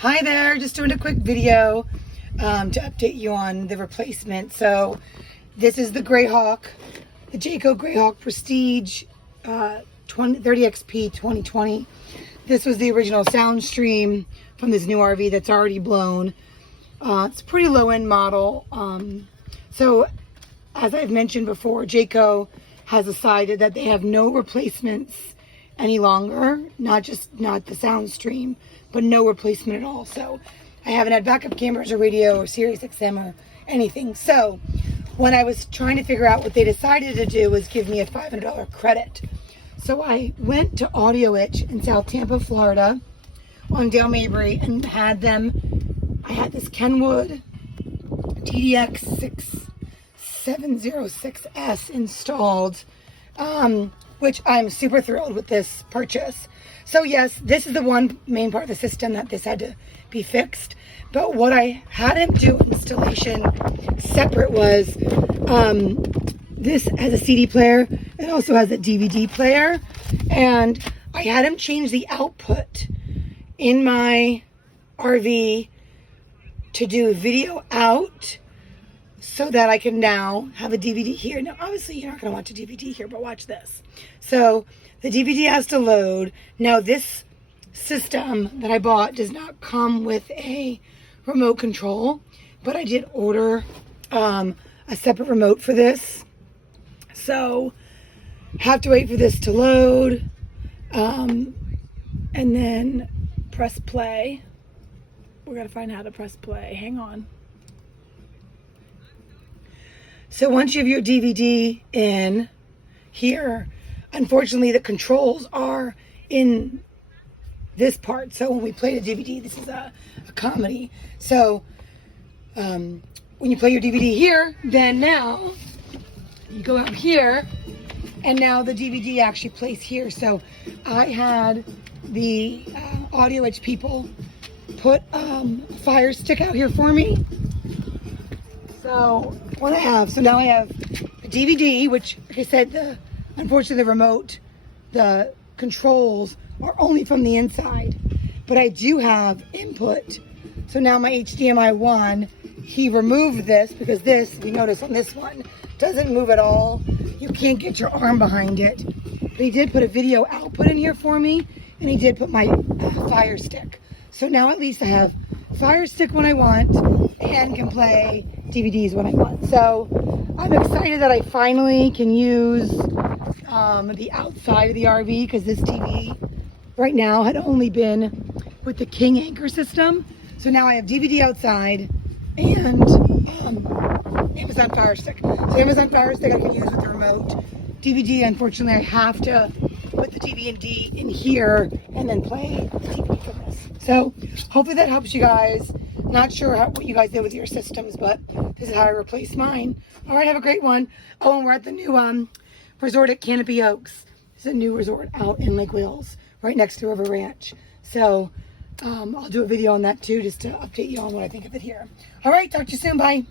Hi there, just doing a quick video to update you on the replacement. So this is the Greyhawk, the Jayco Greyhawk Prestige 30XP 2020. This was the original Soundstream from this new RV that's already blown. It's a pretty low-end model. So as I've mentioned before, Jayco has decided that they have no replacements any longer, not the Soundstream, but no replacement at all. So I haven't had backup cameras or radio or Sirius XM or anything. So when I was trying to figure out what they decided to do was give me a $500 credit. So I went to Audio Itch in South Tampa, Florida on Dale Mabry and had I had this Kenwood TDX 6706S installed, which I'm super thrilled with this purchase. So yes, this is the one main part of the system that this had to be fixed. But what I had him do installation separate was, this has a CD player. It also has a DVD player. And I had him change the output in my RV to do video out so that I can now have a DVD here. Now, obviously, you're not going to watch a DVD here, but watch this. So the DVD has to load. Now, this system that I bought does not come with a remote control, but I did order a separate remote for this. So have to wait for this to load and then press play. We're going to find out how to press play. Hang on. So once you have your DVD in here, unfortunately the controls are in this part. So when we play the DVD, this is a comedy. So when you play your DVD here, then now you go out here and now the DVD actually plays here. So I had the Audio Edge people put a Fire Stick out here for me. So now I have a DVD, which, like I said, unfortunately the remote, the controls are only from the inside, but I do have input. So now my HDMI 1, he removed this because this, if you notice on this one, doesn't move at all. You can't get your arm behind it. But he did put a video output in here for me, and he did put my Fire Stick. So now at least I have Fire Stick when I want and can play DVDs when I want. So I'm excited that I finally can use the outside of the RV, because this TV right now had only been with the King anchor system. So now I have DVD outside and Amazon Fire Stick. So Amazon Fire Stick I can use with the remote. DVD, unfortunately, I have to put the DVD in here and then play the DVD from this. So hopefully that helps you guys. Not sure what you guys did with your systems, but this is how I replaced mine. All right, have a great one. Oh, and we're at the new resort at Canopy Oaks. It's a new resort out in Lake Wales, right next to River Ranch. So I'll do a video on that too, just to update you on what I think of it here. All right, talk to you soon. Bye.